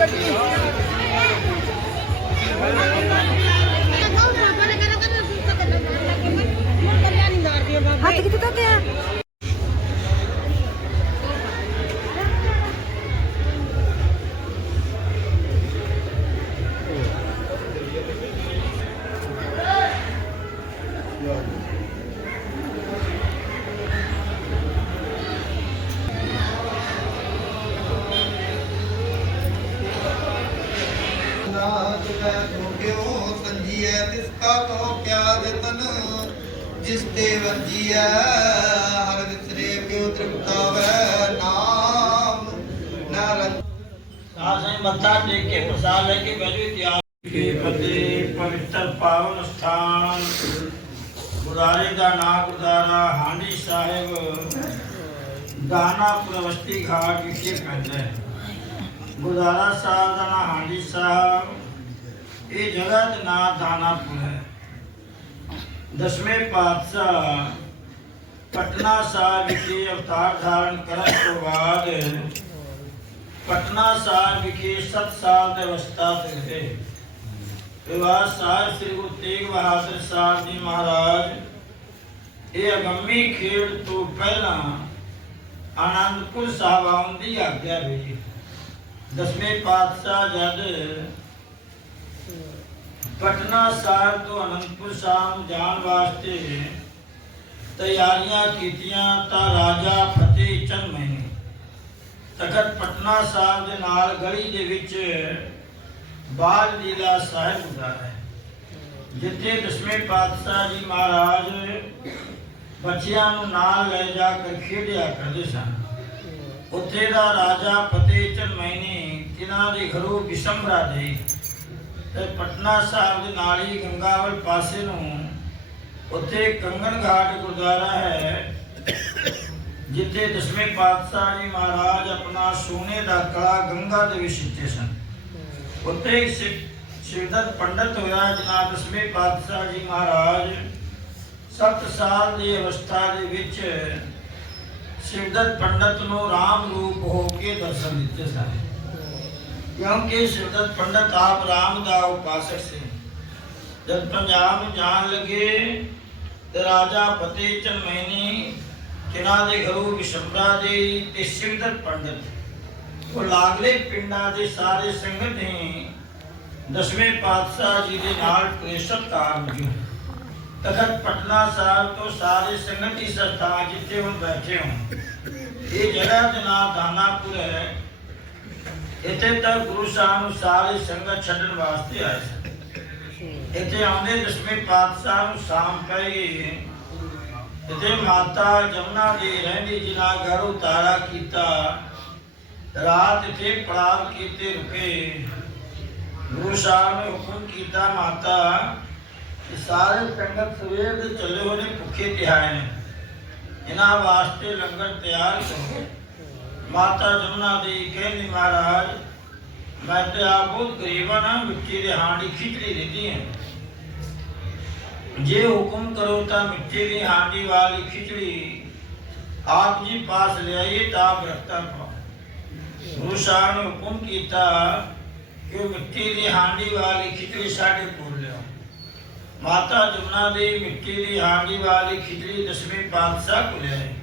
ಕಟ್ಟಿ ਜਿਸ ਤੇ ਵੰਜੀਐ ਹਰ ਵਿਸਰੇ ਕਿਉ ਤ੍ਰਿਪਤਾਵੈ ਨਾਮ ਨਾਰੰਗ ਸਾਸਾਂ ਮੱਥਾ ਟੇਕ ਕੇ ਪ੍ਰਸਾਦ ਲੈ ਕੇ ਬੈਠੋ ਤਿਆਰ ਕੇ ਫਤਿਹ ਪਵਿੱਤਰ ਪਾਵਨ ਸਥਾਨ ਗੁਰਦਾਰੇ ਦਾ ਨਾਂ ਗੁਰਦਾਰਾ ਹਾਂਡੀ ਸਾਹਿਬ ਦਾਨਾਪੁਰ ਵਸਤੀ ਘਾਟ ਵਿਖੇ ਪੈਂਦਾ ਹੈ ਗੁਰਦਾਰਾ ਸਾਹਿਬ ਦਾ ਨਾਂ ਹਾਂਡੀ ਸਾਹਿਬ ਇਹ ਜਗ੍ਹਾ ਦਾ ਨਾਂ ਦਾਨਾਪੁਰ ਹੈ दसवें पातशाह, पटना साहब विखे अवतार धारण करने तो बाद पटना साहब विखे सत साल की अवस्था रहे विवाह साहब श्री गुरु तेग बहादुर साहब जी महाराज, ये अगम्मी खेड तो पहला आनंदपुर साहब आने की आग्ञा हुई दसवें पातशाह जद ਪਟਨਾ ਸਾਹਿਬ ਤੋਂ ਅਨੰਦਪੁਰ ਸਾਹਿਬ ਜਾਣ ਵਾਸਤੇ ਤਿਆਰੀਆਂ ਕੀਤੀਆਂ ਤਾਂ ਰਾਜਾ ਫਤਿਹ ਚੰਦ ਮਹਿਨੇ ਤਖਤ ਪਟਨਾ ਸਾਹਿਬ ਦੇ ਨਾਲ ਗਲੀ ਦੇ ਵਿੱਚ ਬਾਲ ਲੀਲਾ ਸਾਹਿਬ ਹੁੰਦਾ ਹੈ। ਜਿੱਥੇ ਦਸਵੇਂ ਪਾਤਸ਼ਾਹ ਜੀ ਮਹਾਰਾਜ ਬੱਚਿਆਂ ਨੂੰ ਨਾਲ ਲੈ ਜਾ ਕੇ ਖੇਡਿਆ ਕਰਦੇ ਸਨ। ਉੱਥੇ ਦਾ ਰਾਜਾ ਫਤਿਹ ਚੰਦ ਮੈਨੇ ਜਿਨ੍ਹਾਂ ਦੇ ਘਰੋਂ ਬਿਸ਼ੰਬਰਾ ਦੇ ਤੇ ਪਟਨਾ ਸਾਹਿਬ ਦੇ ਨਾਲ ਹੀ ਗੰਗਾਵਲ ਪਾਸੇ ਨੂੰ ਉੱਥੇ ਕੰਗਨ ਘਾਟ ਗੁਰਦੁਆਰਾ ਹੈ, ਜਿੱਥੇ ਦਸਵੇਂ ਪਾਤਸ਼ਾਹ ਜੀ ਮਹਾਰਾਜ ਆਪਣਾ ਸੋਨੇ ਦਾ ਕਲਾ ਗੰਗਾ ਦੇ ਵਿੱਚ ਸਿੱਟੇ ਸਨ। ਉੱਥੇ ਇੱਕ ਸਿ- ਸਿਰਦਤ ਪੰਡਤ ਹੋਇਆ ਜਨਾਬ ਦਸਵੇਂ ਪਾਤਸ਼ਾਹ ਜੀ ਮਹਾਰਾਜ। 7 ਸਾਲ ਦੀ ਅਵਸਥਾ ਦੇ ਵਿੱਚ ਸਿਰਦਤ ਪੰਡਤ ਨੂੰ ਰਾਮ ਰੂਪ ਹੋ ਕੇ ਦਰਸ਼ਨ ਦਿੱਤੇ ਸਨ। क्योंकि शिवदत्त पंडित आप राम का उपासक से जब पंजाब जान लगे तो राजा फतेह चंद मैनी ਕਿਨਾ ਦੇ ਘਰੋਂ ਵਿਸ਼ੰਬਰਾ ਦੇ ਤੇ ਸ਼ਿਵਦਰ ਪੰਡਤ, ਉਹ ਲਾਗਲੇ ਪਿੰਡਾਂ ਦੇ ਸਾਰੇ ਸੰਗਤ ਨੇ ਦਸਵੇਂ ਪਾਤਸ਼ਾਹ ਜੀ ਦੇ ਨਾਲ ਕੇਸ਼ਵ ਕਾਮ ਜੀ ਤਖਤ ਪਟਨਾ ਸਾਹਿਬ ਤੋਂ ਸਾਰੇ ਸੰਗਤ ਹੀ ਸਰਤਾ ਜਿੱਥੇ ਹੁਣ ਬੈਠੇ ਹੋ ਇਹ ਜਗ੍ਹਾ ਦਾ ਨਾਮ ਦਾਨਾਪੁਰ ਹੈ ਇੱਥੇ ਤਾਂ ਗੁਰੂ ਸਾਹਿਬ ਨੂੰ ਸਾਰੇ ਸੰਗਤ ਛੱਡਣ ਵਾਸਤੇ ਆਏ ਸਨ। ਇੱਥੇ ਆਉਂਦੇ ਦਸਵੇਂ ਪਾਤਸ਼ਾਹ ਨੂੰ ਸ਼ਾਮ ਪੈ ਇੱਥੇ ਮਾਤਾ ਜਮਨਾ ਦੀ ਰਹਿੰਦੀ, ਜਿਨ੍ਹਾਂ ਘਰ ਉਤਾਰਾ ਕੀਤਾ, ਰਾਤ ਇੱਥੇ ਪੜਾਵ ਕੀਤੇ ਰੁਕੇ। ਗੁਰੂ ਸਾਹਿਬ ਨੇ ਹੁਕਮ ਕੀਤਾ, ਮਾਤਾ ਸਾਰੇ ਸੰਗਤ ਸਵੇਰ ਦੇ ਚੱਲੇ ਹੋਏ ਭੁੱਖੇ ਤਿਹਾਏ ਨੇ। ਇਹਨਾਂ ਵਾਸਤੇ ਲੰਗਰ ਤਿਆਰ ਕਰੋ। ਮਾਤਾ ਜਮਨਾ ਦੀ ਕਹਿੰਦੀ ਮਹਾਰਾਜ ਮੈਂ ਤੇ ਆਪ ਬਹੁਤ ਗਰੀਬ ਹਾਂ ਨਾ ਮਿੱਟੀ ਦੇ ਹਾਂਡੀ ਖਿਚੜੀ ਦਿੱਤੀ ਹੈ ਜੇ ਹੁਕਮ ਕਰੋ ਤਾਂ ਮਿੱਟੀ ਦੀ ਹਾਂਡੀ ਵਾਲੀ ਖਿਚੜੀ ਆਪ ਜੀ ਪਾਸ ਲੈ ਆਈਏ ਤਾਂ ਆਪ ਰੱਖਤਾ ਪਾਓ ਗੁਰੂ ਸਾਹਿਬ ਨੇ ਹੁਕਮ ਕੀਤਾ ਕਿ ਮਿੱਟੀ ਦੀ ਹਾਂਡੀ ਵਾਲੀ ਖਿਚੜੀ ਸਾਡੇ ਕੋਲ ਲਿਆਓ ਮਾਤਾ ਜਮਨਾ ਦੀ ਮਿੱਟੀ ਦੀ ਹਾਂਡੀ ਵਾਲੀ ਖਿਚੜੀ ਦਸਵੇਂ ਪਾਤਸ਼ਾਹ ਕੋਲ ਲਿਆਏ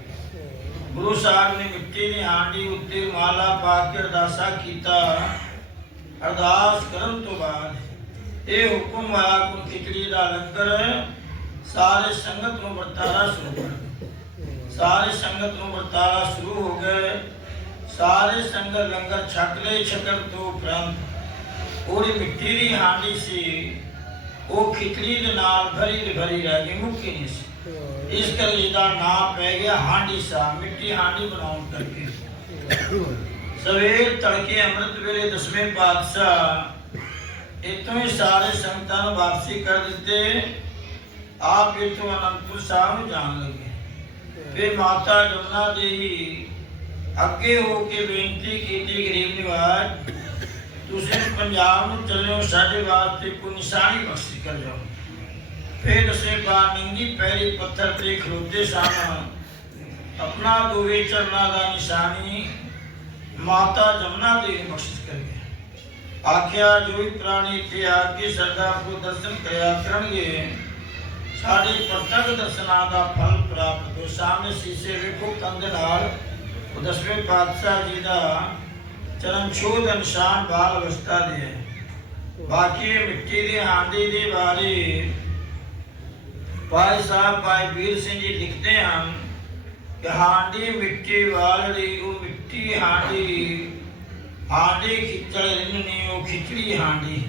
ਗੁਰੂ ਸਾਹਿਬ ਨੇ ਮਿੱਟੀ ਦੀ ਹਾਂਡੀ ਉੱਤੇ ਮਾਲਾ ਪਾ ਕੇ ਅਰਦਾਸਾ ਕੀਤਾ। ਅਰਦਾਸ ਕਰਨ ਤੋਂ ਬਾਅਦ ਇਹ ਹੁਕਮ ਆਇਆ ਕਿ ਖਿਚੜੀ ਦਾ ਲੰਗਰ ਸਾਰੇ ਸੰਗਤ ਨੂੰ ਵਰਤਾਰਾ ਸ਼ੁਰੂ ਕਰ ਸਾਰੇ ਸੰਗਤ ਨੂੰ ਵਰਤਾਰਾ ਸ਼ੁਰੂ ਹੋ ਗਏ। ਸਾਰੇ ਸੰਗਤ ਲੰਗਰ ਛਕ ਲਏ ਛਕਣ ਤੋਂ ਉਪਰੰਤ ਉਹਦੀ ਮਿੱਟੀ ਦੀ ਹਾਂਡੀ ਸੀ। ਉਹ ਖਿਚੜੀ ਦੇ ਨਾਲ ਭਰੀ ਭਰੀ ਰਹਿ ਗਈ, ਮੁੱਕੀ ਨਹੀਂ ਸੀ। ਇਸ ਕਰਕੇ ਇਹਦਾ ਨਾਮ ਪੈ ਗਿਆ ਹਾਂਡੀ ਸਾਹਿਬ ਮਿੱਟੀ ਹਾਂਡੀ ਬਣਾਉਣ ਕਰਕੇ। ਸਵੇਰ ਤੜਕੇ ਅੰਮ੍ਰਿਤ ਵੇਲੇ ਦਸਵੇਂ ਪਾਤਸ਼ਾਹ ਇਤੋਂ ਹੀ ਸਾਰੇ ਸੰਗਤਾਂ ਨੂੰ ਵਾਪਸੀ ਕਰ ਦਿੱਤੇ। ਆਪ ਇਤੋਂ ਅਨੰਦਪੁਰ ਸਾਹਿਬ ਨੂੰ ਜਾਣ ਲੱਗੇ। ਫਿਰ ਮਾਤਾ ਜਮਨਾ ਦੇਵੀ ਅੱਗੇ ਹੋ ਕੇ ਬੇਨਤੀ ਕੀਤੀ, ਗਰੀਬ ਨਿਵਾਜ, ਤੁਸੀਂ ਪੰਜਾਬ ਨੂੰ ਚੱਲਿਓ, ਸਾਡੇ ਵਾਸਤੇ ਕੋਈ ਨਿਸ਼ਾਨੀ ਬਖਸ਼ ਕਰ ਜਾਓ। फिर से बानिंगी पहली पत्थर ते खरोदे साना अपना दुवे चरना दा निशानी माता जमुना दे बख्श कर गया आख्या, जो भी प्राणी थे आपकी सरदार को दर्शन करया करेंगे साढ़े प्रत्येक दर्शना का फल प्राप्त हो। सामने शीशे वेखो कंगनाल दसवें पातशाह जी का चरण छूद निशान बाल अवस्था दे बाकी मिट्टी दे आंधी दे बारी ਭਾਈ ਸਾਹਿਬ ਭਾਈ ਵੀਰ ਸਿੰਘ ਜੀ ਲਿਖਦੇ ਹਨ ਕਿ ਹਾਂਡੀ ਮਿੱਟੀ ਵਾਲੜੀ ਉਹ ਮਿੱਟੀ ਹਾਂਡੀ ਹਾਂਡੀ ਖਿੱਚੜ ਰਿੰਨੀ ਉਹ ਖਿਚੜੀ ਹਾਂਡੀ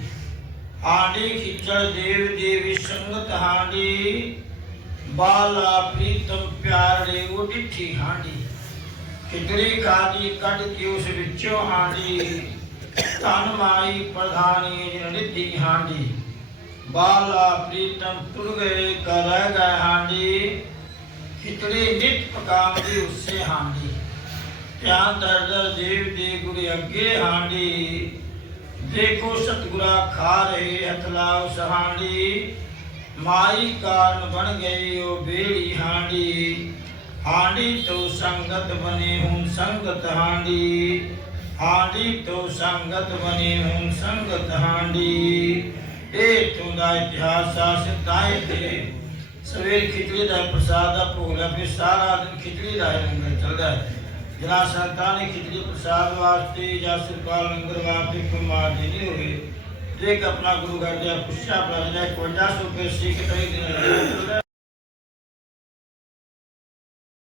ਹਾਂਡੀ ਖਿੱਚੜ ਦੇਵ ਦੇਵੀ ਸੰਗਤ ਹਾਂਡੀ ਬਾਲਾ ਪ੍ਰੀਤਮ ਪਿਆਰੇ ਉਹ ਡਿੱਠੀ ਹਾਂਡੀ ਖਿਚੜੀ ਖਾਦੀ ਕੱਢ ਕੇ ਉਸ ਵਿੱਚੋਂ ਹਾਂਡੀ ਧਨ ਮਾਈ ਪ੍ਰਧਾਨੀ ਜਿਨ ਨਿੱਧੀ ਹਾਂਡੀ बाल प्रीतम तुर गए कर गए हांडी। कितने नित पकांगी उससे हांडी। क्या दर्दर देव दे गुरु अगे हांडी। देखो सतगुरा खा रहे हथलाव सहांडी। माई कारण बन गई ओ बेड़ी हांडी। हांडी तो संगत बने हूँ संगत हांडी। हांडी तो संगत बने हूँ संगत हांडी। ਇਹ ਤੋਂ ਦਾ ਇਤਿਹਾਸ ਆ ਸਿਤਾਏ ਤੇ ਸਵੇਰ ਖਿਚੜੀ ਦਾ ਪ੍ਰਸਾਦ ਦਾ ਭੋਗ ਲਿਆ ਫਿਰ ਸਾਰਾ ਦਿਨ ਖਿਚੜੀ ਦਾ ਹੀ ਲੰਗਰ ਚੱਲਦਾ ਹੈ ਜਨਾ ਸੰਤਾਂ ਨੇ ਖਿਚੜੀ ਪ੍ਰਸਾਦ ਵਾਸਤੇ ਜਾਂ ਸਰਕਾਰ ਲੰਗਰ ਵਾਸਤੇ ਕੋਈ ਮਾਰ ਦੇ ਨਹੀਂ ਹੋਏ ਦੇਖ ਆਪਣਾ ਗੁਰੂ ਘਰ ਦਾ ਪੁੱਛਾ ਪ੍ਰਜਾ 51 ਸੌ ਰੁਪਏ ਸਿੱਖ ਤਰੀ ਦਿਨ